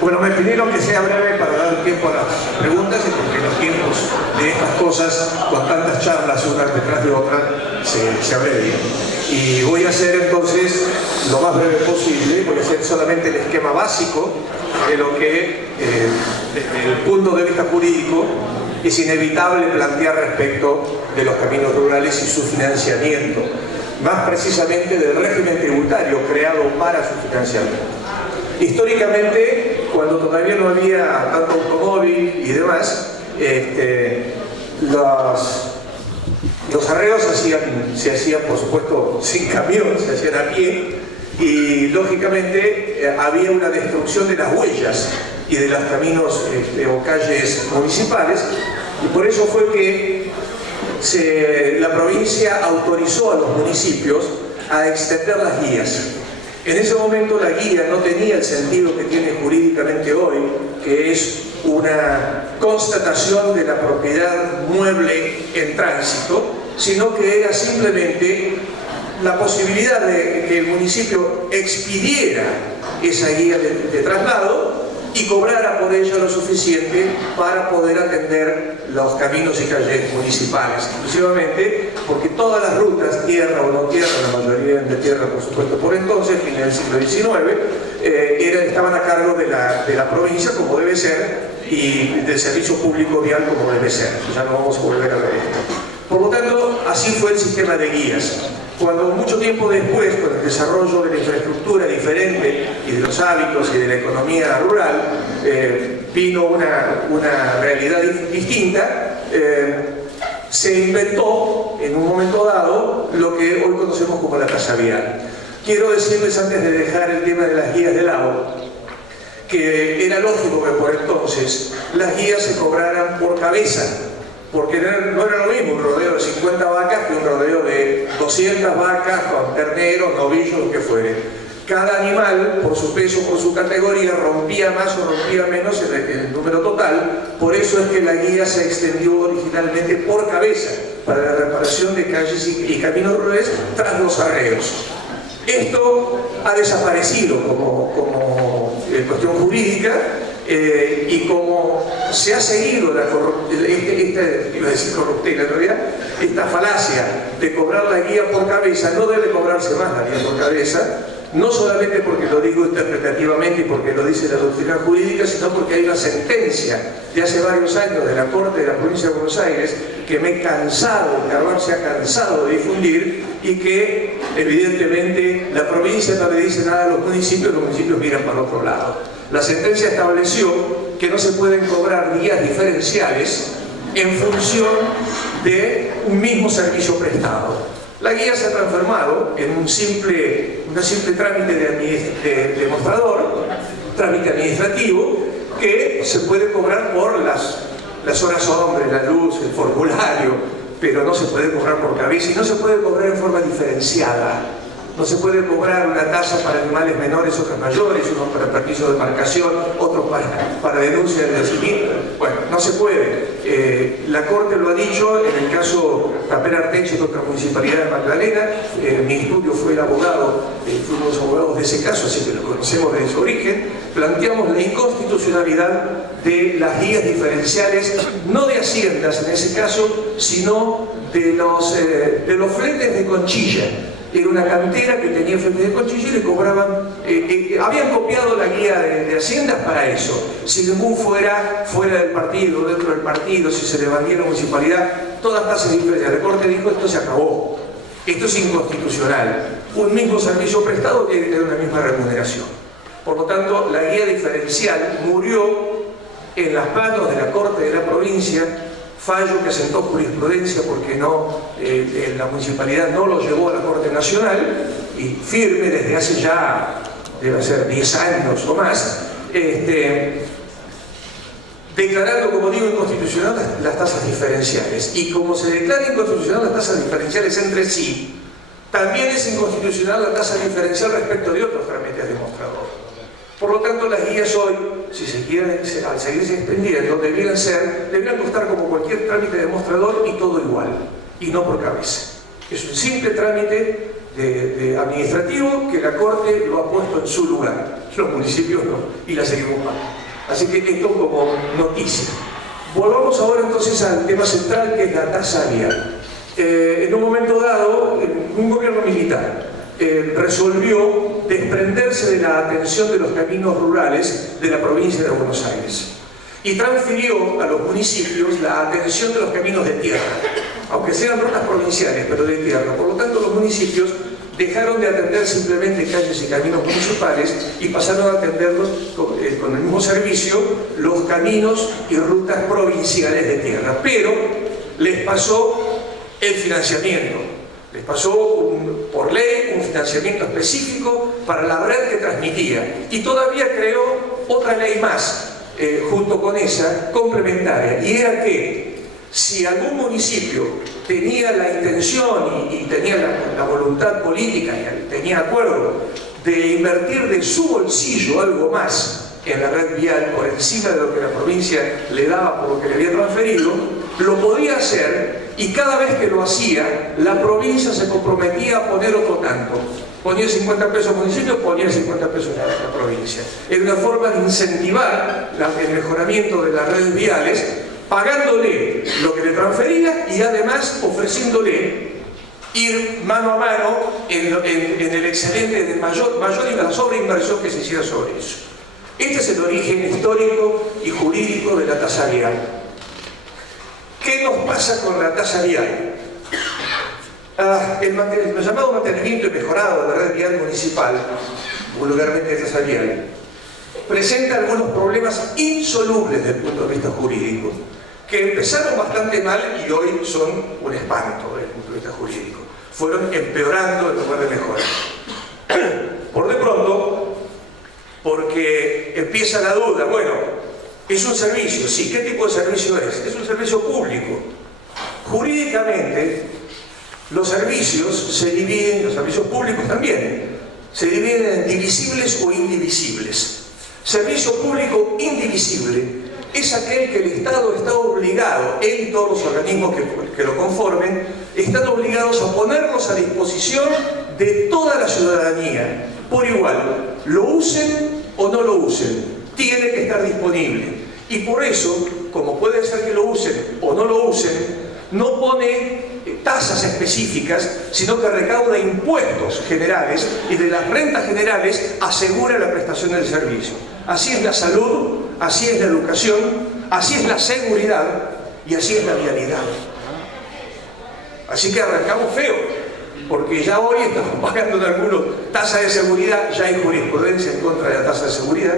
Bueno, me pidieron que sea breve para dar tiempo a las preguntas y porque los tiempos de estas cosas, con tantas charlas una detrás de otra, se abrevian. Y voy a hacer entonces lo más breve posible, voy a hacer solamente el esquema básico de lo que, desde el punto de vista jurídico, es inevitable plantear respecto de los caminos rurales y su financiamiento, más precisamente del régimen tributario creado para su financiamiento. Históricamente, cuando todavía no había tanto automóvil y demás, los arreos se hacían, por supuesto, sin camión, se hacían a pie, y lógicamente había una destrucción de las huellas y de los caminos o calles municipales, y por eso fue que la provincia autorizó a los municipios a extender las guías. En ese momento la guía no tenía el sentido que tiene jurídicamente hoy, que es una constatación de la propiedad mueble en tránsito, sino que era simplemente la posibilidad de que el municipio expidiera esa guía de traslado y cobrara por ella lo suficiente para poder atender los caminos y calles municipales, exclusivamente porque todas las rutas, tierra o no tierra, la mayoría de tierra por supuesto por entonces, fin del siglo XIX, estaban a cargo de la provincia como debe ser y del servicio público vial como debe ser. Ya no vamos a volver a ver esto. Por lo tanto, así fue el sistema de guías. Cuando mucho tiempo después, con el desarrollo de la infraestructura diferente y de los hábitos y de la economía rural, vino una realidad distinta, se inventó en un momento dado lo que hoy conocemos como la tasa vial. Quiero decirles, antes de dejar el tema de las guías del agua, que era lógico que por entonces las guías se cobraran por cabeza, porque no era lo mismo un rodeo de 50 vacas que un rodeo de 200 vacas con terneros, novillos, lo que fuere. Cada animal, por su peso, por su categoría, rompía más o rompía menos el número total. Por eso es que la guía se extendió originalmente por cabeza para la reparación de calles y caminos rurales tras los arreos. Esto ha desaparecido como cuestión jurídica, y como se ha seguido esta falacia de cobrar la guía por cabeza, no debe cobrarse más la guía por cabeza, no solamente porque lo digo interpretativamente y porque lo dice la doctrina jurídica, sino porque hay una sentencia de hace varios años de la Corte de la Provincia de Buenos Aires que me he cansado, que Arban se ha cansado de difundir, y que evidentemente la provincia no le dice nada a los municipios miran para otro lado. La sentencia estableció que no se pueden cobrar guías diferenciales en función de un mismo servicio prestado. La guía se ha transformado en un simple trámite de mostrador, trámite administrativo, que se puede cobrar por las horas hombre, la luz, el formulario, pero no se puede cobrar por cabeza y no se puede cobrar en forma diferenciada. No se puede cobrar una tasa para animales menores, otras mayores, unos para permiso de marcación, otros para denuncia de nacimiento. Bueno, no se puede. La Corte lo ha dicho en el caso Tapera Arteche contra la Municipalidad de Magdalena. Mi estudio fue el abogado, fuimos abogados de ese caso, así que lo conocemos desde su origen. Planteamos la inconstitucionalidad de las guías diferenciales, no de haciendas en ese caso, sino de los fletes de Conchilla. Era una cantera que tenía fletes de Conchilla y le cobraban, habían copiado la guía de haciendas para eso. Si ningún fuera del partido, dentro del partido, si se le bandía la municipalidad, todas tasas diferenciales. La Corte dijo, esto se acabó, esto es inconstitucional. Un mismo servicio prestado tiene que tener una misma remuneración. Por lo tanto, la guía diferencial murió en las manos de la Corte de la provincia, fallo que asentó jurisprudencia porque la municipalidad no lo llevó a la Corte Nacional, y firme desde hace ya, debe ser 10 años o más, declarando, como digo, inconstitucional las tasas diferenciales. Y como se declara inconstitucional las tasas diferenciales entre sí, también es inconstitucional la tasa diferencial respecto de otros trámites de mostrador. Por lo tanto, las guías hoy, si se quieren, al seguirse extendiendo, deberían costar como cualquier trámite de mostrador y todo igual, y no por cabeza. Es un simple trámite administrativo que la Corte lo ha puesto en su lugar. Los municipios no, y la seguimos pagando. Así que esto como noticia. Volvamos ahora entonces al tema central, que es la tasa vial. En un momento dado, un gobierno militar resolvió desprenderse de la atención de los caminos rurales de la provincia de Buenos Aires y transfirió a los municipios la atención de los caminos de tierra, aunque sean rutas provinciales, pero de tierra. Por lo tanto, los municipios dejaron de atender simplemente calles y caminos municipales y pasaron a atenderlos con el mismo servicio los caminos y rutas provinciales de tierra. Pero les pasó el financiamiento, les pasó por ley un financiamiento específico para la red que transmitía, y todavía creó otra ley más junto con esa, complementaria, y era que si algún municipio tenía la intención y tenía la voluntad política y tenía acuerdo de invertir de su bolsillo algo más en la red vial por encima de lo que la provincia le daba por lo que le había transferido, lo podía hacer, y cada vez que lo hacía, la provincia se comprometía a poner otro tanto. Ponía 50 pesos al municipio, ponía 50 pesos a la provincia. Era una forma de incentivar el mejoramiento de las redes viales, pagándole lo que le transfería y además ofreciéndole ir mano a mano en el excelente, en el mayor y la sobreinversión que se hiciera sobre eso. Este es el origen histórico y jurídico de la tasa vial. ¿Qué nos pasa con la tasa vial? El llamado mantenimiento mejorado de la red vial municipal, vulgarmente tasa vial, presenta algunos problemas insolubles desde el punto de vista jurídico, que empezaron bastante mal y hoy son un espanto desde el punto de vista jurídico. Fueron empeorando en lugar de mejorar. Por de pronto, porque empieza la duda, bueno, es un servicio, sí, ¿qué tipo de servicio es? Es un servicio público. Jurídicamente, los servicios se dividen, los servicios públicos también, se dividen en divisibles o indivisibles. Servicio público indivisible es aquel que el Estado está obligado, él y todos los organismos que lo conformen, están obligados a ponerlos a disposición de toda la ciudadanía, por igual, lo usen o no lo usen, tiene que estar disponible. Y por eso, como puede ser que lo usen o no lo usen, no pone tasas específicas, sino que recauda impuestos generales y de las rentas generales asegura la prestación del servicio. Así es la salud, así es la educación, así es la seguridad y así es la vialidad. Así que arrancamos feo, porque ya hoy estamos pagando en algunos tasa de seguridad, ya hay jurisprudencia en contra de la tasa de seguridad.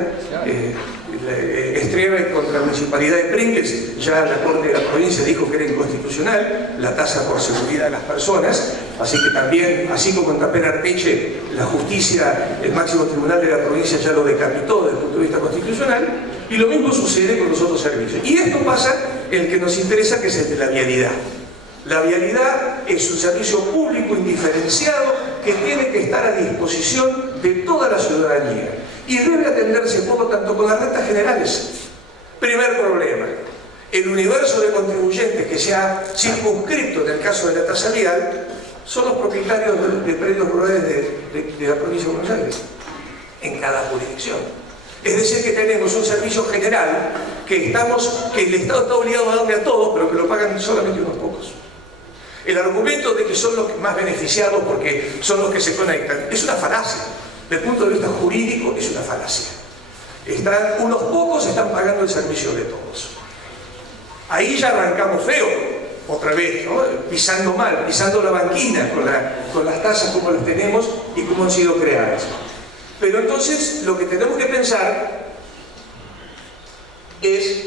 Estreve contra la municipalidad de Pringles, ya la Corte de la provincia dijo que era inconstitucional la tasa por seguridad de las personas, así que también, así como en Tapera Arteche, la justicia, el máximo tribunal de la provincia ya lo decapitó desde el punto de vista constitucional, y lo mismo sucede con los otros servicios. Y esto pasa el que nos interesa, que es el de la vialidad. La vialidad es un servicio público indiferenciado que tiene que estar a disposición de toda la ciudadanía y debe atenderse, por lo tanto, con las rentas generales. Primer problema: el universo de contribuyentes que se ha circunscrito en el caso de la tasa vial son los propietarios de predios rurales de la provincia de Buenos Aires, en cada jurisdicción. Es decir, que tenemos un servicio general que el Estado está obligado a darle a todos, pero que lo pagan solamente unos pocos. El argumento de que son los más beneficiados porque son los que se conectan es una falacia. Desde el punto de vista jurídico es una falacia. Unos pocos están pagando el servicio de todos. Ahí ya arrancamos feo, otra vez, ¿no? Pisando mal, pisando la banquina con las tasas como las tenemos y cómo han sido creadas. Pero entonces lo que tenemos que pensar es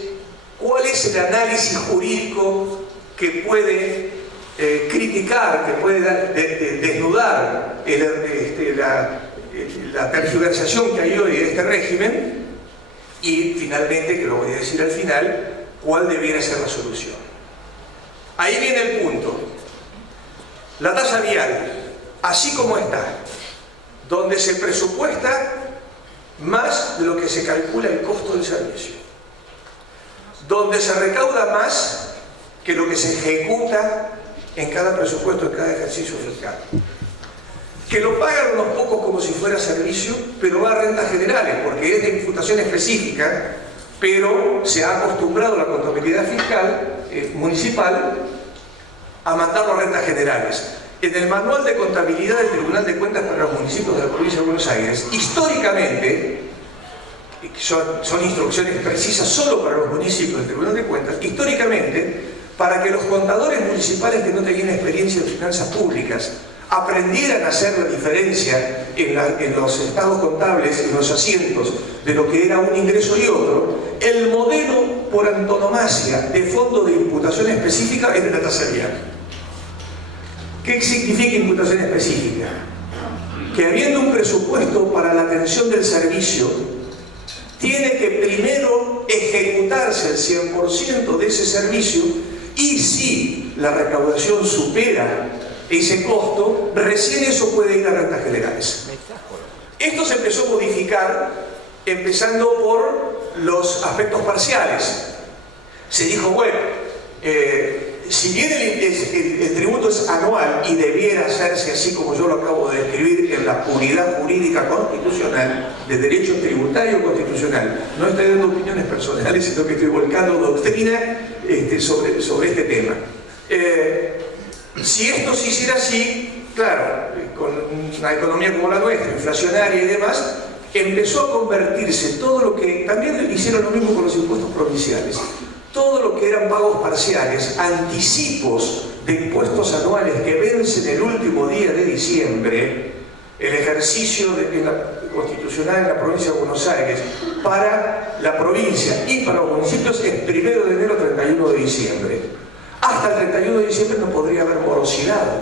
cuál es el análisis jurídico que puede criticar, que puede desnudar la tergiversación que hay hoy de este régimen, y finalmente, que lo voy a decir al final, cuál debiera ser la solución. Ahí viene el punto. La tasa vial, así como está, donde se presupuesta más de lo que se calcula el costo del servicio, donde se recauda más que lo que se ejecuta en cada presupuesto, en cada ejercicio fiscal. que lo pagan unos pocos como si fuera servicio, pero va a rentas generales, porque es de imputación específica, pero se ha acostumbrado la contabilidad fiscal municipal a mandarlo a rentas generales. En el manual de contabilidad del Tribunal de Cuentas para los municipios de la provincia de Buenos Aires, históricamente, son instrucciones precisas solo para los municipios del Tribunal de Cuentas, históricamente, para que los contadores municipales que no tenían experiencia en finanzas públicas aprendieran a hacer la diferencia en los estados contables, en los asientos de lo que era un ingreso y otro, el modelo por antonomasia de fondo de imputación específica es de la tasa vial. ¿Qué significa imputación específica? Que habiendo un presupuesto para la atención del servicio, tiene que primero ejecutarse el 100% de ese servicio, y si la recaudación supera ese costo, recién eso puede ir a rentas generales. Esto se empezó a modificar empezando por los aspectos parciales. Se dijo, bueno, si bien el tributo es anual y debiera hacerse así como yo lo acabo de describir en la unidad jurídica constitucional de derecho tributario constitucional, no estoy dando opiniones personales, sino que estoy volcando doctrina sobre este tema. Si esto se hiciera así, claro, con una economía como la nuestra, inflacionaria y demás, empezó a convertirse todo lo que, también hicieron lo mismo con los impuestos provinciales, todo lo que eran pagos parciales, anticipos de impuestos anuales que vencen el último día de diciembre, el ejercicio constitucional en la provincia de Buenos Aires para la provincia y para los municipios es 1 de enero a 31 de diciembre. Hasta el 31 de diciembre no podría haber morosidad.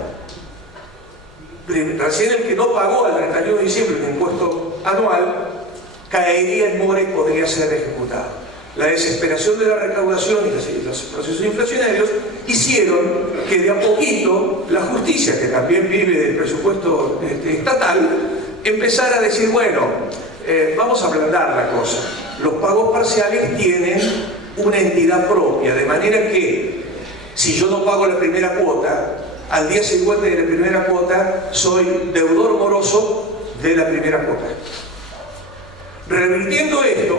Recién el que no pagó al 31 de diciembre un impuesto anual caería en mora y podría ser ejecutado. La desesperación de la recaudación y los procesos inflacionarios hicieron que de a poquito la justicia, que también vive del presupuesto estatal, empezara a decir, bueno, vamos a ablandar la cosa. Los pagos parciales tienen una entidad propia, de manera que si yo no pago la primera cuota, al día siguiente de la primera cuota soy deudor moroso de la primera cuota. Revirtiendo esto,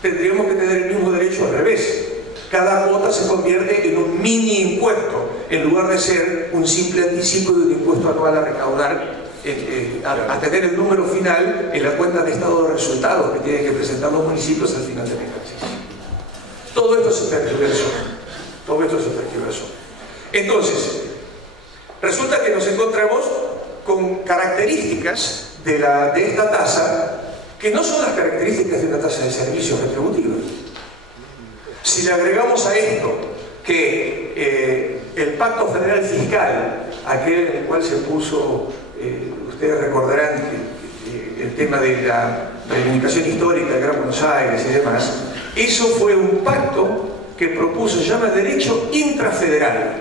tendríamos que tener el mismo derecho al revés. Cada cuota se convierte en un mini impuesto, en lugar de ser un simple anticipo de un impuesto anual a recaudar, a tener el número final en la cuenta de estado de resultados que tienen que presentar los municipios al final del ejercicio. Todo esto se tergiversó. Todo esto se tergiversó. Entonces, resulta que nos encontramos con características de esta tasa que no son las características de una tasa de servicios retributivos. Si le agregamos a esto que el Pacto Federal Fiscal, aquel en el cual se puso, ustedes recordarán el tema de la reivindicación histórica del Gran Buenos Aires y demás, eso fue un pacto que propuso, se llama derecho intrafederal,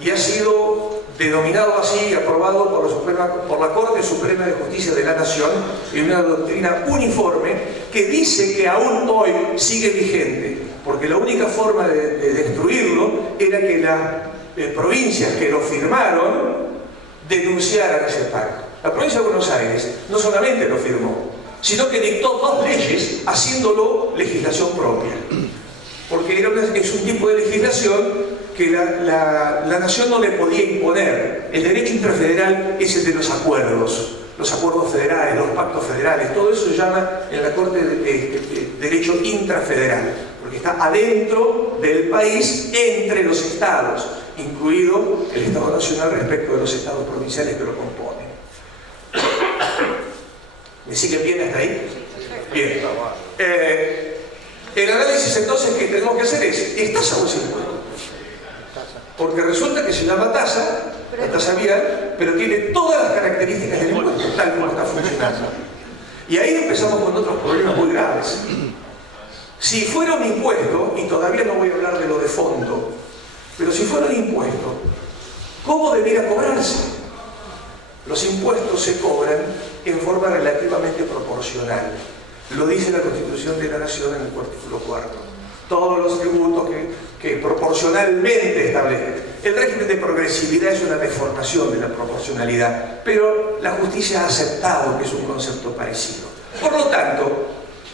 y ha sido denominado así y aprobado por la Corte Suprema de Justicia de la Nación en una doctrina uniforme que dice que aún hoy sigue vigente, porque la única forma de destruirlo era que las provincias que lo firmaron denunciaran ese pacto. La provincia de Buenos Aires no solamente lo firmó, sino que dictó 2 leyes haciéndolo legislación propia, porque es un tipo de legislación que la nación no le podía imponer. El derecho intrafederal es el de los acuerdos federales, los pactos federales, todo eso se llama en la Corte de derecho intrafederal, porque está adentro del país, entre los estados, incluido el Estado Nacional respecto de los estados provinciales que lo componen. ¿Me siguen bien hasta ahí? Bien. El análisis entonces que tenemos que hacer es tasa o es impuesto. Porque resulta que se llama tasa, la tasa vial, pero tiene todas las características del impuesto, tal como está funcionando. Y ahí empezamos con otros problemas muy graves. Si fuera un impuesto, y todavía no voy a hablar de lo de fondo, pero si fuera un impuesto, ¿cómo debiera cobrarse? Los impuestos se cobran en forma relativamente proporcional. Lo dice la Constitución de la Nación en el artículo 4. Todos los tributos que proporcionalmente establezca. El régimen de progresividad es una deformación de la proporcionalidad, pero la justicia ha aceptado que es un concepto parecido. Por lo tanto,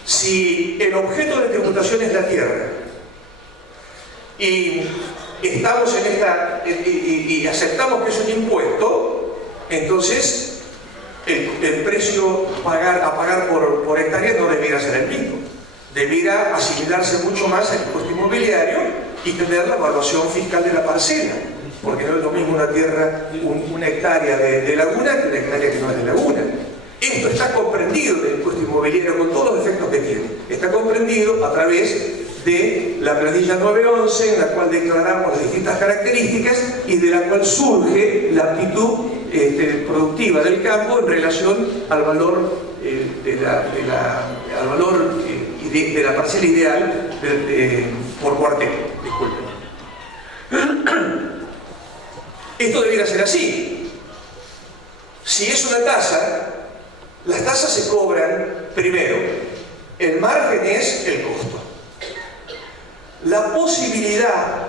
si el objeto de tributación es la tierra y estamos en esta y aceptamos que es un impuesto, entonces el precio a pagar por hectárea no debiera ser el mismo. Debiera asimilarse mucho más al impuesto inmobiliario y tener la evaluación fiscal de la parcela, porque no es lo mismo una tierra, una hectárea de laguna que una hectárea que no es de laguna. Esto está comprendido del impuesto inmobiliario con todos los efectos que tiene. Está comprendido a través de la planilla 911, en la cual declaramos las distintas características y de la cual surge la aptitud productiva del campo en relación al valor de la parcela ideal por cuartel. Disculpen. Esto debiera ser así. Si es una tasa, las tasas se cobran primero. El margen es el costo. La posibilidad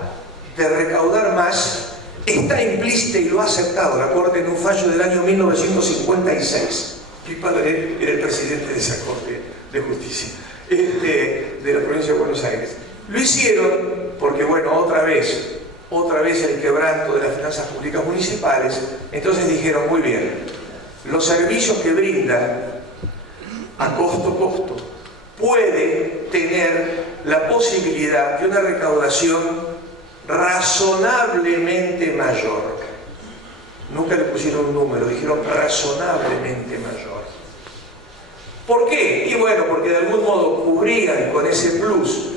de recaudar más está implícita y lo ha aceptado la Corte en un fallo del año 1956. Mi padre era el presidente de esa Corte de Justicia de la provincia de Buenos Aires. Lo hicieron porque, bueno, otra vez el quebranto de las finanzas públicas municipales. Entonces dijeron, muy bien, los servicios que brinda a costo puede tener la posibilidad de una recaudación razonablemente mayor. Nunca le pusieron un número, dijeron razonablemente mayor. ¿Por qué? Y bueno, porque de algún modo cubrían con ese plus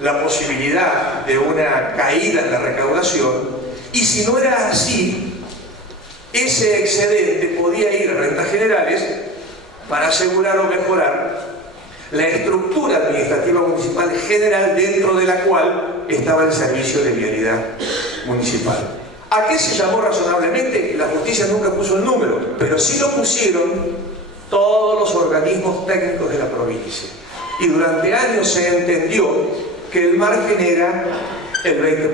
la posibilidad de una caída en la recaudación, y si no era así, ese excedente podía ir a rentas generales para asegurar o mejorar la estructura administrativa municipal general dentro de la cual estaba el servicio de vialidad municipal. ¿A qué se llamó razonablemente? La justicia nunca puso el número, pero sí lo pusieron todos los organismos técnicos de la provincia. Y durante años se entendió que el margen era el 20%,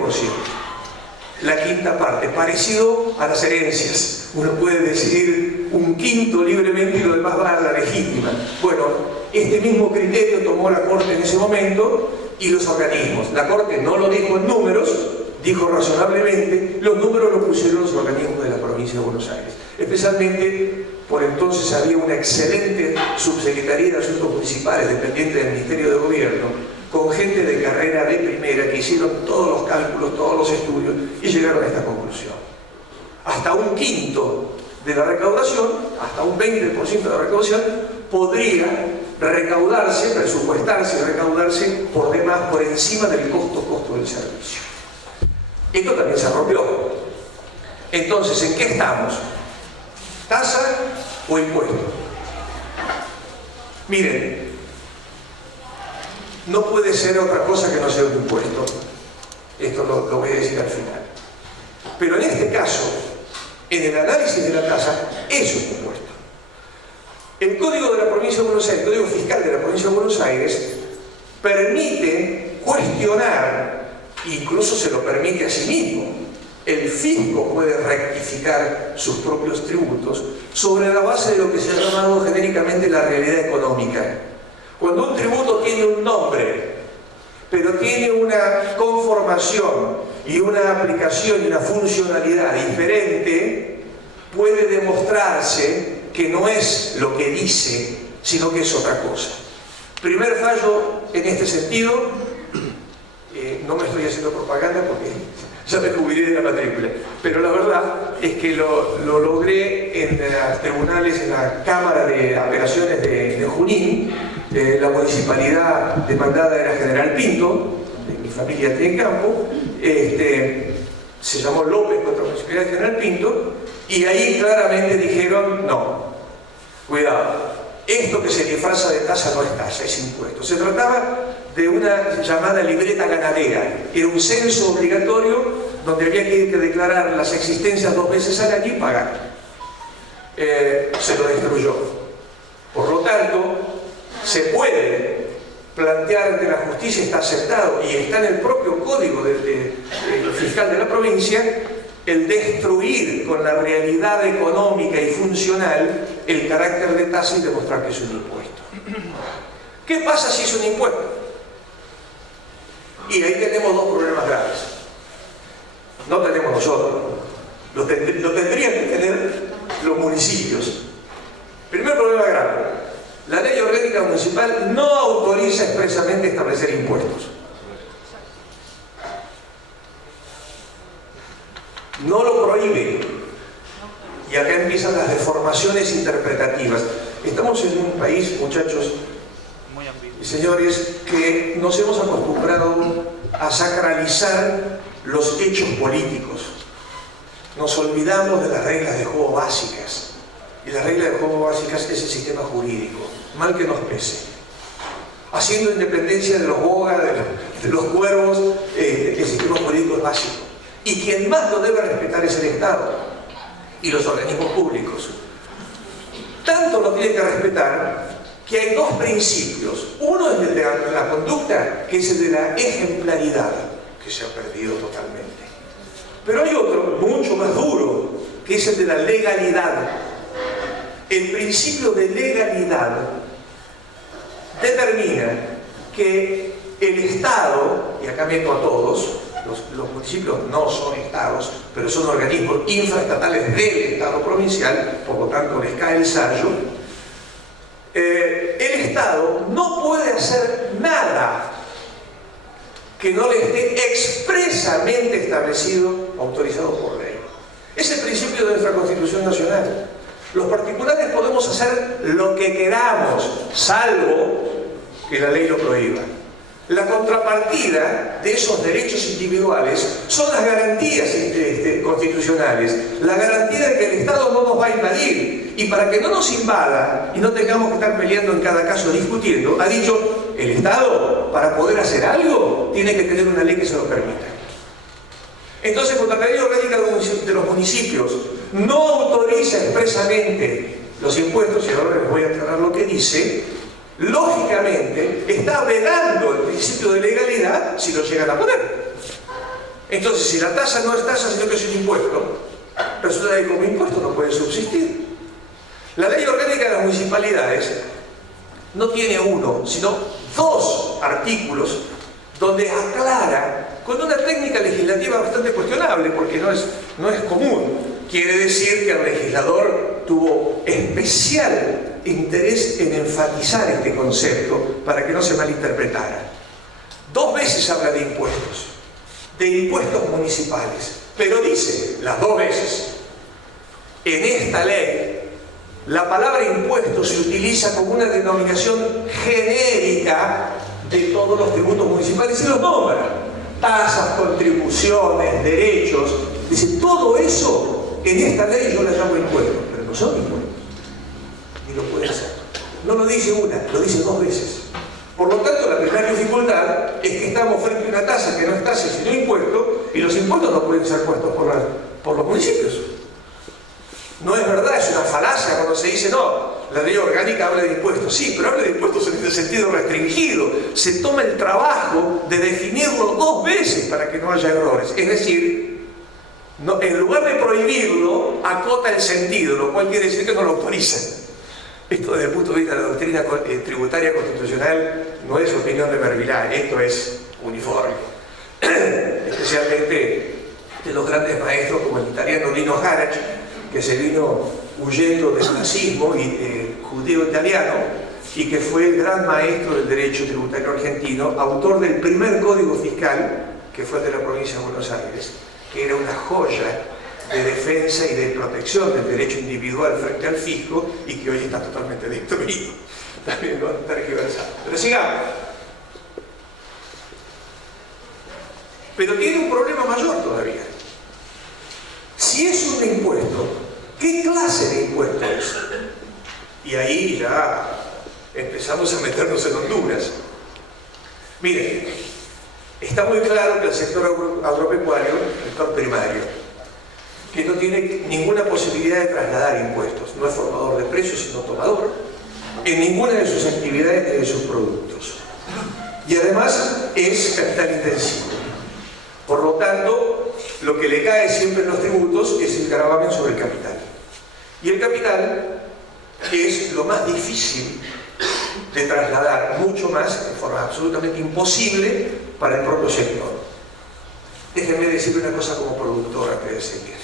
la quinta parte, parecido a las herencias. Uno puede decidir un quinto libremente y lo demás va a la legítima. Bueno, este mismo criterio tomó la Corte en ese momento y los organismos. La Corte no lo dijo en números, dijo razonablemente, los números los pusieron los organismos de la provincia de Buenos Aires. Especialmente, por entonces había una excelente subsecretaría de Asuntos Municipales dependiente del Ministerio de Gobierno, con gente de carrera de primera que hicieron todos los cálculos, todos los estudios y llegaron a esta conclusión. Hasta un quinto de la recaudación, hasta un 20% de la recaudación, podría recaudarse, presupuestarse y recaudarse por demás, por encima del costo del servicio. Esto también se rompió. Entonces, ¿en qué estamos? ¿Tasa o impuesto? Miren, no puede ser otra cosa que no sea un impuesto. Esto lo voy a decir al final. Pero en este caso, en el análisis de la tasa, es un impuesto. El Código de la Provincia de Buenos Aires, el Código Fiscal de la Provincia de Buenos Aires, permite cuestionar, incluso se lo permite a sí mismo. El fisco puede rectificar sus propios tributos sobre la base de lo que se ha llamado genéricamente la realidad económica. Cuando un tributo tiene un nombre, pero tiene una conformación y una aplicación y una funcionalidad diferente, puede demostrarse que no es lo que dice, sino que es otra cosa. Primer fallo en este sentido, no me estoy haciendo propaganda porque ya me jubilé de la matrícula, pero la verdad es que lo logré en los tribunales, en la Cámara de Apelaciones de Junín. La municipalidad demandada era General Pinto, de mi familia tiene campo, se llamó López contra la municipalidad de General Pinto, y ahí claramente dijeron, no, cuidado, esto que se disfraza de tasa no es tasa, es impuesto. Se trataba de una llamada libreta ganadera, era un censo obligatorio donde había que declarar las existencias 2 veces al año y pagar. Se lo destruyó. Por lo tanto, se puede plantear ante la justicia está aceptado y está en el propio código del fiscal de la provincia, el destruir con la realidad económica y funcional el carácter de tasa y demostrar que es un impuesto. ¿Qué pasa si es un impuesto? Y ahí tenemos dos problemas graves. No tenemos nosotros, lo tendrían que tener los municipios. Primer problema grave: la ley orgánica municipal no autoriza expresamente establecer impuestos. No lo prohíbe. Y acá empiezan las deformaciones interpretativas. Estamos en un país, muchachos y señores, que nos hemos acostumbrado a sacralizar los hechos políticos. Nos olvidamos de las reglas de juego básicas. Y las reglas de juego básicas es el sistema jurídico, mal que nos pese. Haciendo independencia de los bogas, de los cuervos, el sistema jurídico es básico. Y quien más lo debe respetar es el Estado y los organismos públicos. Tanto lo tiene que respetar que hay dos principios. Uno es el de la conducta, que es el de la ejemplaridad, que se ha perdido totalmente. Pero hay otro, mucho más duro, que es el de la legalidad. El principio de legalidad determina que el Estado, y acá meto a todos, los municipios no son estados, pero son organismos infraestatales del Estado provincial, por lo tanto les cae el sayo. El Estado no puede hacer nada que no le esté expresamente establecido, autorizado por ley. Es el principio de nuestra Constitución Nacional. Los particulares podemos hacer lo que queramos, salvo que la ley lo prohíba. La contrapartida de esos derechos individuales son las garantías constitucionales, la garantía de que el Estado no nos va a invadir. Y para que no nos invada y no tengamos que estar peleando en cada caso discutiendo, ha dicho: el Estado, para poder hacer algo, tiene que tener una ley que se lo permita. Entonces, cuando la ley orgánica de los municipios no autoriza expresamente los impuestos, y ahora les voy a aclarar lo que dice, lógicamente está vedando el principio de legalidad si lo llegan a poner. Entonces, si la tasa no es tasa, sino que es un impuesto, resulta que como impuesto no puede subsistir. La ley orgánica de las municipalidades no tiene uno, sino dos artículos donde aclara, con una técnica legislativa bastante cuestionable, porque no es común. Quiere decir que el legislador tuvo especial interés en enfatizar este concepto para que no se malinterpretara. Dos veces habla de impuestos municipales, pero dice las dos veces: en esta ley la palabra impuesto se utiliza como una denominación genérica de todos los tributos municipales y los nombra: tasas, contribuciones, derechos. Dice, todo eso en esta ley yo la llamo impuestos, pero no son impuestos, ni lo puede hacer. No lo dice una, lo dice dos veces. Por lo tanto, la primera dificultad es que estamos frente a una tasa que no es tasa sino impuesto, y los impuestos no pueden ser puestos por los municipios. No es verdad, es una falacia cuando se dice: no, la ley orgánica habla de impuestos. Sí, pero habla de impuestos en el sentido restringido. Se toma el trabajo de definirlo dos veces para que no haya errores. Es decir, no, en lugar de prohibirlo, acota el sentido, lo cual quiere decir que no lo autoriza. Esto desde el punto de vista de la doctrina tributaria constitucional no es opinión de Mervilá, esto es uniforme. Especialmente de los grandes maestros como el italiano Dino Harach, que se vino huyendo del nazismo y judeo-italiano, y que fue el gran maestro del derecho tributario argentino, autor del primer código fiscal, que fue el de la provincia de Buenos Aires, que era una joya de defensa y de protección del derecho individual frente al fisco, y que hoy está totalmente destruido. También lo han tergiversado. Pero sigamos. Pero tiene un problema mayor todavía. Si es un impuesto, ¿qué clase de impuesto es? Y ahí ya empezamos a meternos en Honduras. Miren, está muy claro que el sector agropecuario, el sector primario, que no tiene ninguna posibilidad de trasladar impuestos, no es formador de precios sino tomador, en ninguna de sus actividades ni de sus productos. y además es capital intensivo. Por lo tanto, lo que le cae siempre en los tributos es el gravamen sobre el capital. Y el capital es lo más difícil de trasladar, mucho más, de forma absolutamente imposible para el propio sector. Déjenme decirle una cosa como productor antes de seguir.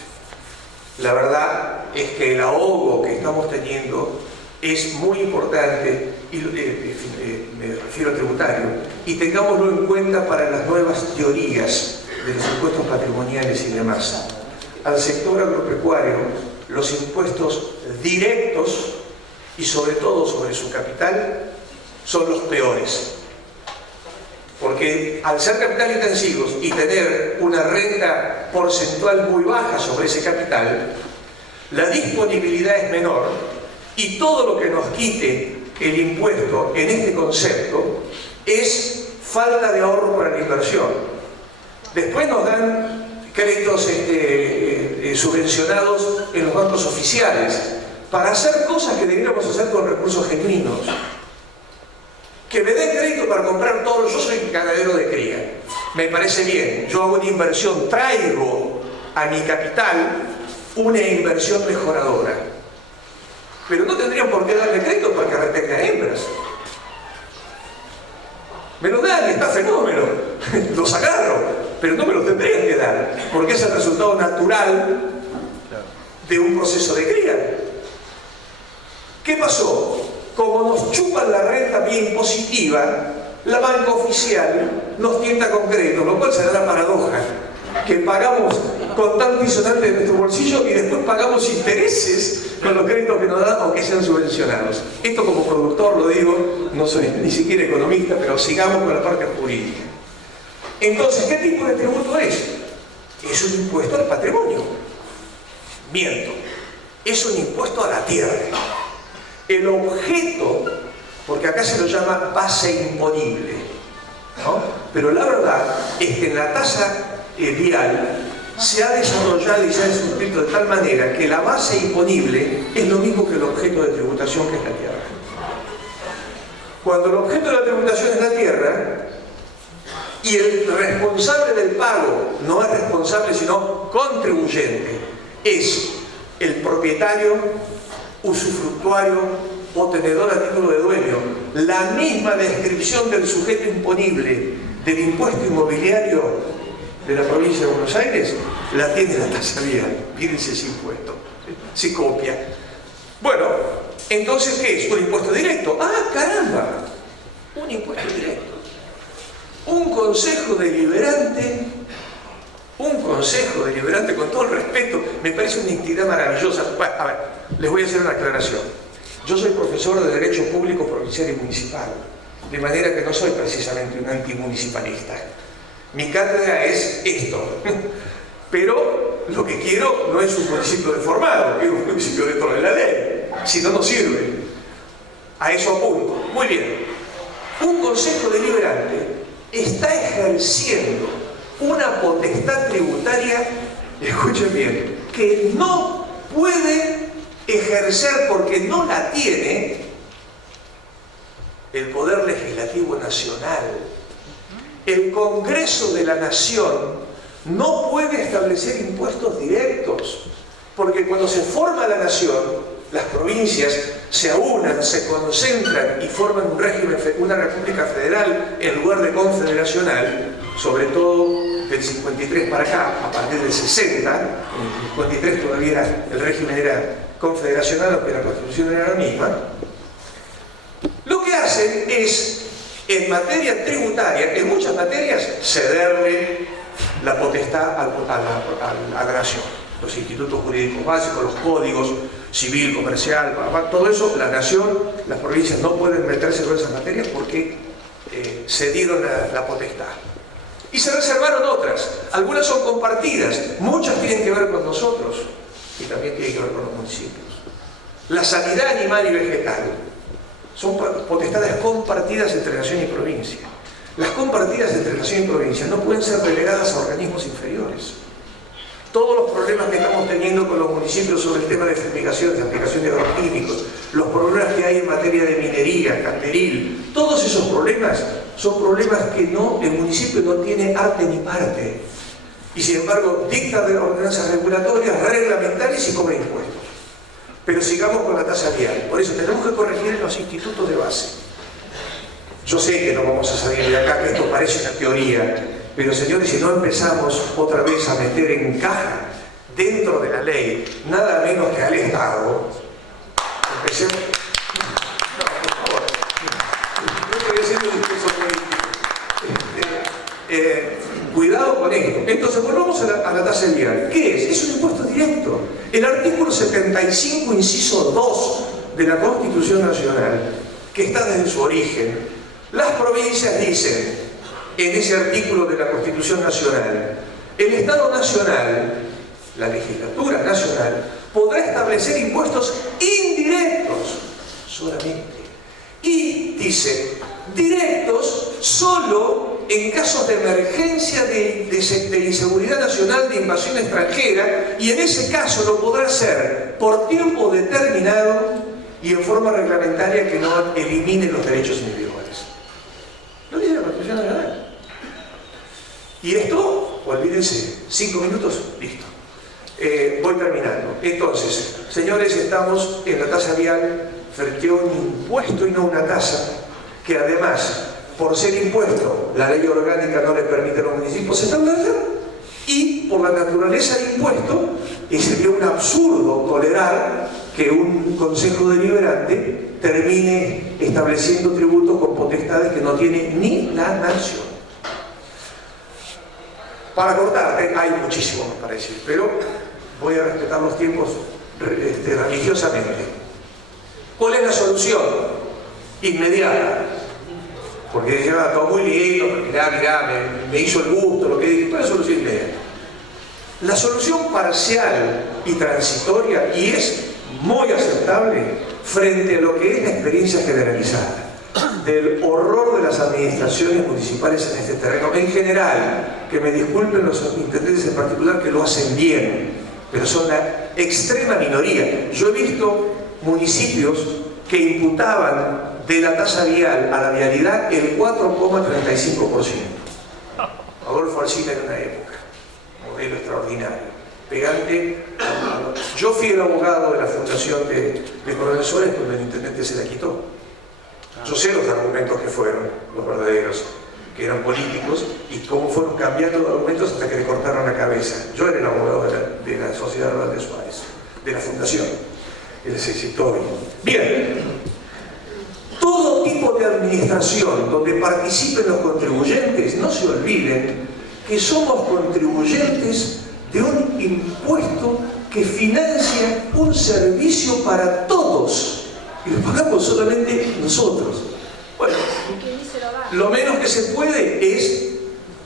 La verdad es que el ahogo que estamos teniendo es muy importante, y me refiero al tributario, y tengámoslo en cuenta para las nuevas teorías de los impuestos patrimoniales y demás. Al sector agropecuario, los impuestos directos, y sobre todo sobre su capital, son los peores. Porque al ser capital intensivos y tener una renta porcentual muy baja sobre ese capital, la disponibilidad es menor y todo lo que nos quite el impuesto en este concepto es falta de ahorro para la inversión. Después nos dan créditos subvencionados en los bancos oficiales para hacer cosas que deberíamos hacer con recursos genuinos. Que me den crédito para comprar todo. Yo soy ganadero de cría, me parece bien, yo hago una inversión, traigo a mi capital una inversión mejoradora, pero no tendrían por qué darme crédito para que retenga hembras. Me lo dan, está fenómeno, los agarro, pero no me los tendrían que dar, porque es el resultado natural de un proceso de cría. ¿Qué pasó? Como nos chupan la renta bien impositiva, la banca oficial nos tienta con crédito, lo cual será la paradoja, que pagamos con tanto disonante de nuestro bolsillo y después pagamos intereses con los créditos que nos dan, aunque sean subvencionados. Esto como productor lo digo, no soy ni siquiera economista, pero sigamos con la parte jurídica. Entonces, ¿qué tipo de tributo es? Es un impuesto al patrimonio. Miento, es un impuesto a la tierra. El objeto, porque acá se lo llama base imponible, ¿no? Pero la verdad es que en la tasa vial se ha desarrollado y se ha suscrito de tal manera que la base imponible es lo mismo que el objeto de tributación, que es la tierra. Cuando el objeto de la tributación es la tierra y el responsable del pago no es responsable sino contribuyente, es el propietario, usufructuario o tenedor a título de dueño, la misma descripción del sujeto imponible del impuesto inmobiliario de la provincia de Buenos Aires la tiene la tasa vial. Fíjense ese impuesto, se copia. Bueno, entonces ¿qué es? Un impuesto directo. ¡Ah, caramba! Un impuesto directo. Un consejo deliberante, con todo el respeto, me parece una entidad maravillosa. Bueno, a ver, les voy a hacer una aclaración. Yo soy profesor de Derecho Público Provincial y Municipal, de manera que no soy precisamente un antimunicipalista. Mi cátedra es esto, pero lo que quiero no es un municipio deformado, quiero un municipio dentro de la ley, si no, no sirve. A eso apunto. Muy bien. Un consejo deliberante está ejerciendo una potestad tributaria, escuchen bien, que no puede ejercer porque no la tiene el Poder Legislativo Nacional. El Congreso de la Nación no puede establecer impuestos directos, porque cuando se forma la nación, las provincias se aunan, se concentran y forman un régimen, una república federal en lugar de confederacional, sobre todo del 53 para acá, a partir del 60, en el 53 todavía el régimen era confederacional, aunque la constitución era la misma. Lo que hacen es, en materia tributaria, en muchas materias, cederle la potestad a la nación. Los institutos jurídicos básicos, los códigos civil, comercial, todo eso, la nación, las provincias no pueden meterse con esas materias porque cedieron la potestad. Y se reservaron otras. Algunas son compartidas, muchas tienen que ver con nosotros y también tienen que ver con los municipios. La sanidad animal y vegetal son potestades compartidas entre nación y provincia. Las compartidas entre nación y provincia no pueden ser delegadas a organismos inferiores. Todos los problemas que estamos teniendo con los municipios sobre el tema de fumigaciones, de aplicación de agroquímicos, los problemas que hay en materia de minería, canteril, todos esos problemas son problemas que el municipio no tiene arte ni parte. Y sin embargo, dicta de ordenanzas regulatorias, reglamentarias y cobra impuestos. Pero sigamos con la tasa vial. Por eso tenemos que corregir en los institutos de base. Yo sé que no vamos a salir de acá, que esto parece una teoría, pero señores, si no empezamos otra vez a meter en caja dentro de la ley, nada menos que al Estado, empecemos... No, por favor. No estoy haciendo un discurso político. Cuidado con esto. Entonces, volvamos a la tasa vial. ¿Qué es? Es un impuesto directo. El artículo 75, inciso 2 de la Constitución Nacional, que está desde su origen, las provincias dicen, en ese artículo de la Constitución Nacional, el Estado Nacional, la legislatura nacional, podrá establecer impuestos indirectos solamente. Y dice, directos solo en casos de emergencia de inseguridad nacional, de invasión extranjera, y en ese caso lo podrá hacer por tiempo determinado y en forma reglamentaria que no elimine los derechos individuales. Lo dice la Constitución Nacional. Y esto, olvídense, 5 minutos, listo. Voy terminando. Entonces, señores, estamos en la tasa vial frente a un impuesto y no una tasa, que además, por ser impuesto, la ley orgánica no le permite a los municipios establecer, y por la naturaleza del impuesto, y sería un absurdo tolerar que un consejo deliberante termine estableciendo tributos con potestades que no tiene ni la nación. Para cortar, hay muchísimo para decir, pero voy a respetar los tiempos religiosamente. ¿Cuál es la solución? Inmediata. Porque lleva todo muy lindo, mirá, me hizo el gusto, lo que dije, ¿cuál es la solución inmediata? La solución parcial y transitoria, y es muy aceptable frente a lo que es la experiencia generalizada del horror de las administraciones municipales en este terreno, en general, que me disculpen los intendentes en particular que lo hacen bien, pero son la extrema minoría. Yo he visto municipios que imputaban de la tasa vial a la vialidad el 4,35%. Adolfo Alsina en una época, modelo extraordinario, pegante. Yo fui el abogado de la fundación de Coronel Suárez cuando el intendente se la quitó. Yo sé los argumentos que fueron los verdaderos, que eran políticos, y cómo fueron cambiando los argumentos hasta que le cortaron la cabeza. Yo era el abogado de la Sociedad Rural de Suárez, de la fundación. Él se citó bien. Bien, todo tipo de administración donde participen los contribuyentes, no se olviden que somos contribuyentes de un impuesto que financia un servicio para todos. Y lo pagamos solamente nosotros. Bueno, lo menos que se puede es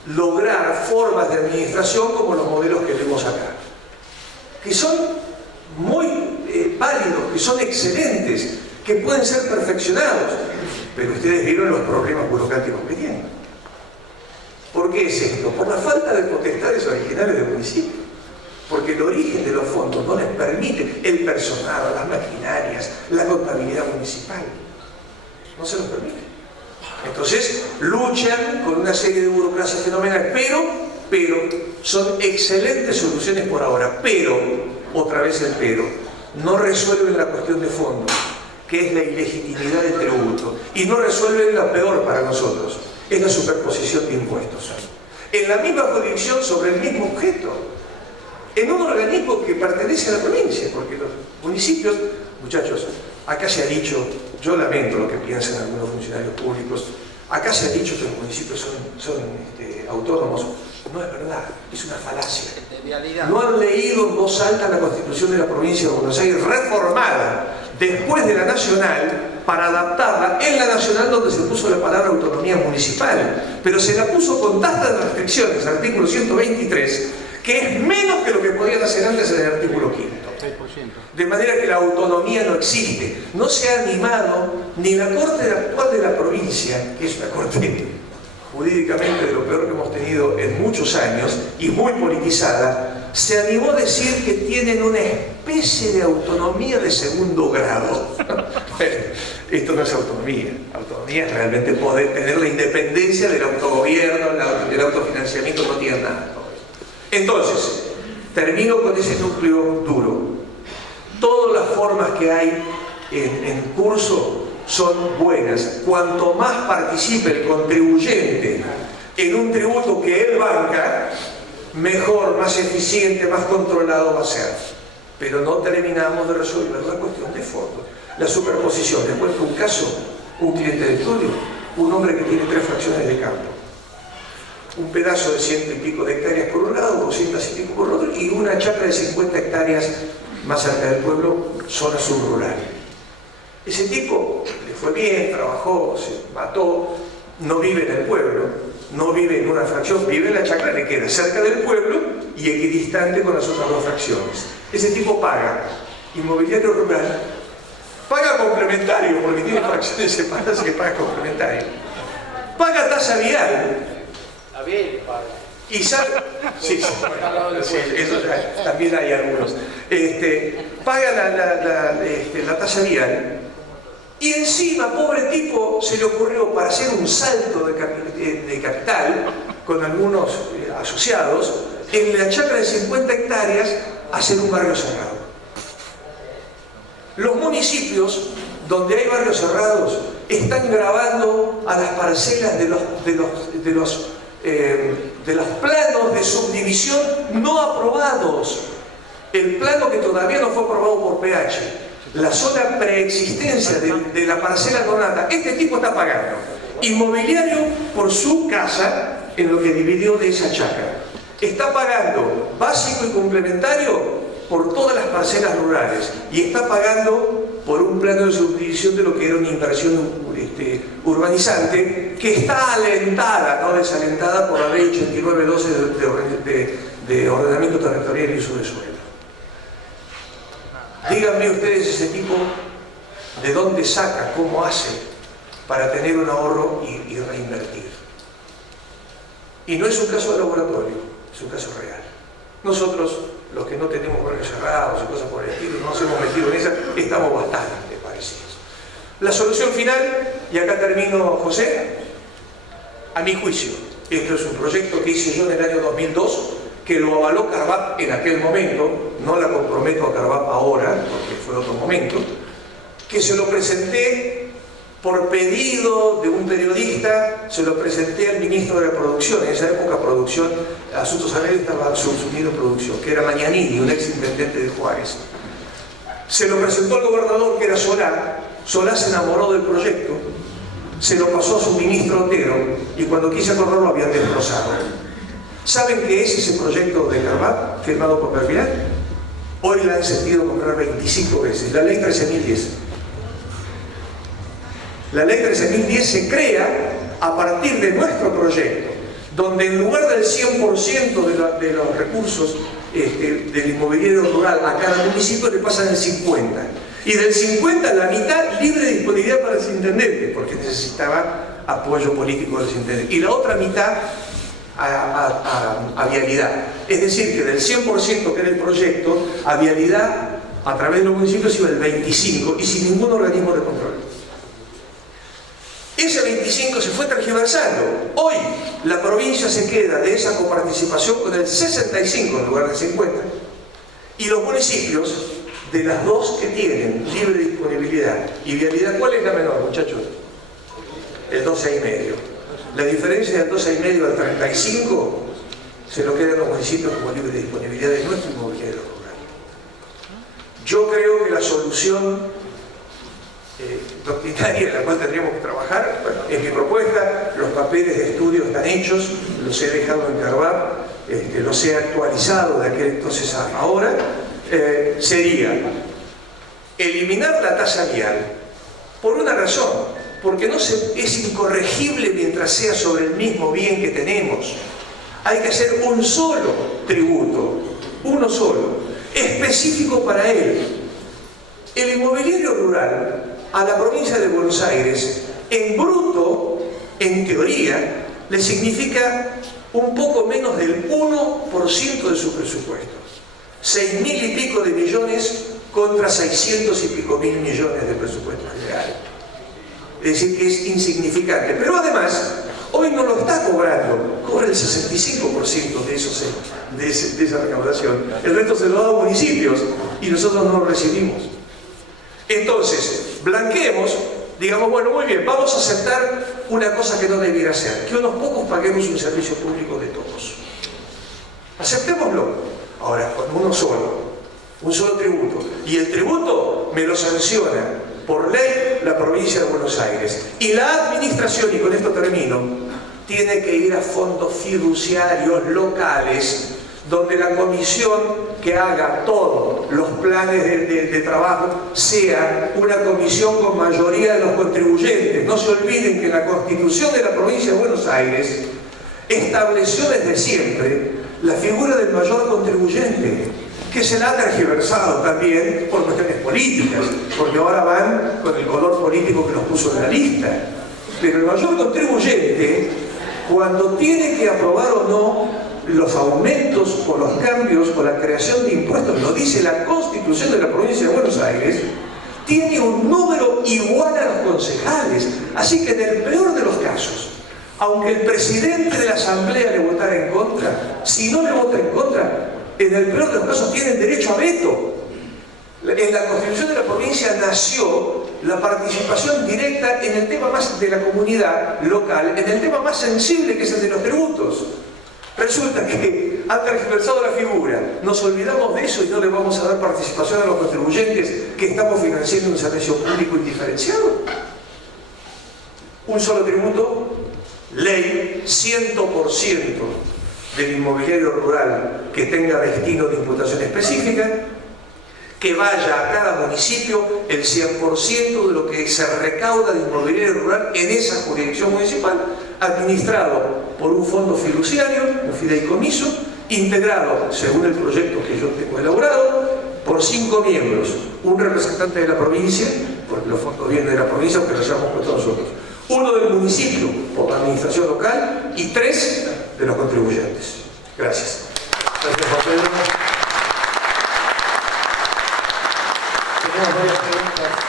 lograr formas de administración como los modelos que vemos acá, que son muy válidos, que son excelentes, que pueden ser perfeccionados, pero ustedes vieron los problemas burocráticos que tienen. ¿Por qué es esto? Por la falta de potestades originales del municipio. Porque el origen de los fondos no les permite el personal, las maquinarias, la contabilidad municipal. No se los permite. Entonces, luchan con una serie de burocracias fenomenales, pero son excelentes soluciones por ahora. Pero, otra vez el pero, no resuelven la cuestión de fondo, que es la ilegitimidad del tributo, y no resuelven la peor para nosotros, es la superposición de impuestos. En la misma jurisdicción sobre el mismo objeto, en un organismo que pertenece a la provincia, porque los municipios, muchachos, acá se ha dicho, yo lamento lo que piensan algunos funcionarios públicos, acá se ha dicho que los municipios son autónomos. No es verdad, es una falacia. No han leído en voz alta la Constitución de la provincia de Buenos Aires reformada después de la nacional para adaptarla en la nacional donde se puso la palabra autonomía municipal, pero se la puso con tantas restricciones, artículo 123, que es menos que lo que podían hacer antes en el artículo 5. De manera que la autonomía no existe. No se ha animado ni la Corte actual de la provincia, que es una corte jurídicamente de lo peor que hemos tenido en muchos años y muy politizada, se animó a decir que tienen una especie de autonomía de segundo grado. esto no es autonomía. Autonomía es realmente poder tener la independencia del autogobierno, del autofinanciamiento, no tiene nada. Entonces, termino con ese núcleo duro. Todas las formas que hay en curso son buenas. Cuanto más participe el contribuyente en un tributo que él banca, mejor, más eficiente, más controlado va a ser. Pero no terminamos de resolver la cuestión de fondo. La superposición. Les cuento un caso, un cliente de estudio, un hombre que tiene 3 fracciones de campo. Un pedazo de 100 y pico de hectáreas por un lado, 200 y pico por otro, y una chacra de 50 hectáreas más cerca del pueblo, zona subrural. Ese tipo le fue bien, trabajó, se mató, no vive en el pueblo, no vive en una fracción, vive en la chacra, le queda cerca del pueblo y equidistante con las otras 2 fracciones. Ese tipo paga inmobiliario rural, paga complementario, porque tiene fracciones separadas y que paga complementario, paga tasa vial. A bien paga. Y sabe, sí, eso ya, también hay algunos. Paga la tasa vial. Y encima, pobre tipo, se le ocurrió, para hacer un salto de capital con algunos asociados, en la chacra de 50 hectáreas, hacer un barrio cerrado. Los municipios donde hay barrios cerrados están grabando a las parcelas de los planos de subdivisión no aprobados. El plano que todavía no fue aprobado por PH, la zona preexistencia de la parcela donata, este tipo está pagando inmobiliario por su casa en lo que dividió de esa chacra. Está pagando básico y complementario por todas las parcelas rurales y está pagando por un plano de subdivisión de lo que era una inversión urbanizante que está alentada, no desalentada, por la ley 8912 de ordenamiento territorial y uso de suelo. Díganme ustedes ese tipo de dónde saca, cómo hace para tener un ahorro y reinvertir. Y no es un caso de laboratorio, es un caso real. Nosotros, los que no tenemos barrios cerrados y cosas por el estilo, no nos hemos metido en esa, estamos bastante parecidos. La solución final, y acá termino, José, a mi juicio, esto es un proyecto que hice yo en el año 2002, que lo avaló Carvap en aquel momento, no la comprometo a Carvap ahora, porque fue otro momento, que se lo presenté por pedido de un periodista, se lo presenté al ministro de la Producción, en esa época Producción, Asuntos Agrarios estaba subsumido en Producción, que era Magnanini, un ex intendente de Juárez. Se lo presentó al gobernador, que era Solá. Solá se enamoró del proyecto, se lo pasó a su ministro Otero, y cuando quise acordarlo lo habían destrozado. ¿Saben qué es ese proyecto de Carvap, firmado por Perpiñán? Hoy la han sentido comprar 25 veces, la ley 13.010. La ley 13.010 se crea a partir de nuestro proyecto, donde en lugar del 100% de los recursos del inmobiliario rural a cada municipio le pasan el 50%. Y del 50% la mitad libre de disponibilidad para el intendente, porque necesitaba apoyo político del intendente. Y la otra mitad a vialidad. Es decir, que del 100% que era el proyecto, a vialidad a través de los municipios iba el 25% y sin ningún organismo de control. Ese 25 se fue tergiversando. Hoy la provincia se queda de esa coparticipación con el 65 en lugar del 50. Y los municipios, de las dos que tienen libre disponibilidad y vialidad, ¿cuál es la menor, muchachos? El 12,5. La diferencia del 12,5 al 35 se lo quedan los municipios como libre disponibilidad de nuestro inmobiliario rural. Yo creo que la solución doctrinaria en la cual tendríamos que trabajar, bueno, es mi propuesta, los papeles de estudio están hechos, los he dejado en Carvap, los he actualizado de aquel entonces a ahora, sería eliminar la tasa vial por una razón, porque es incorregible mientras sea sobre el mismo bien que tenemos. Hay que hacer un solo tributo, uno solo, específico para él. El inmobiliario rural a la provincia de Buenos Aires, en bruto, en teoría, le significa un poco menos del 1% de su presupuesto. 6.000 y pico de millones contra 600 y pico mil millones de presupuesto general. Es decir, que es insignificante. Pero además, hoy no lo está cobrando, cobra el 65% de esa recaudación. El resto se lo da a los municipios y nosotros no lo recibimos. Entonces, blanqueemos, digamos, bueno, muy bien, vamos a aceptar una cosa que no debiera ser, que unos pocos paguemos un servicio público de todos. Aceptémoslo. Ahora, con un solo tributo. Y el tributo me lo sanciona por ley la provincia de Buenos Aires. Y la administración, y con esto termino, tiene que ir a fondos fiduciarios locales, donde la comisión que haga todos los planes de trabajo sea una comisión con mayoría de los contribuyentes. No se olviden que la Constitución de la provincia de Buenos Aires estableció desde siempre la figura del mayor contribuyente, que se la ha tergiversado también por cuestiones políticas, porque ahora van con el color político que nos puso en la lista. Pero el mayor contribuyente, cuando tiene que aprobar o no los aumentos o los cambios o la creación de impuestos, lo dice la Constitución de la provincia de Buenos Aires, tiene un número igual a los concejales. Así que en el peor de los casos, aunque el presidente de la asamblea le votara en contra, si no le vota en contra, en el peor de los casos tienen derecho a veto. En la Constitución de la provincia nació la participación directa en el tema más de la comunidad local, en el tema más sensible, que es el de los tributos. Resulta que ha tergiversado la figura, nos olvidamos de eso y no le vamos a dar participación a los contribuyentes que estamos financiando un servicio público indiferenciado. Un solo tributo, ley, 100% del inmobiliario rural que tenga destino de imputación específica, que vaya a cada municipio el 100% de lo que se recauda de inmobiliario rural en esa jurisdicción municipal, administrado por un fondo fiduciario, un fideicomiso, integrado, según el proyecto que yo tengo elaborado, por 5 miembros, un representante de la provincia, porque los fondos vienen de la provincia, aunque los hayamos puesto nosotros, uno del municipio, por la administración local, y 3 de los contribuyentes. Gracias. Gracias, Juan Pedro. Tenemos varias preguntas.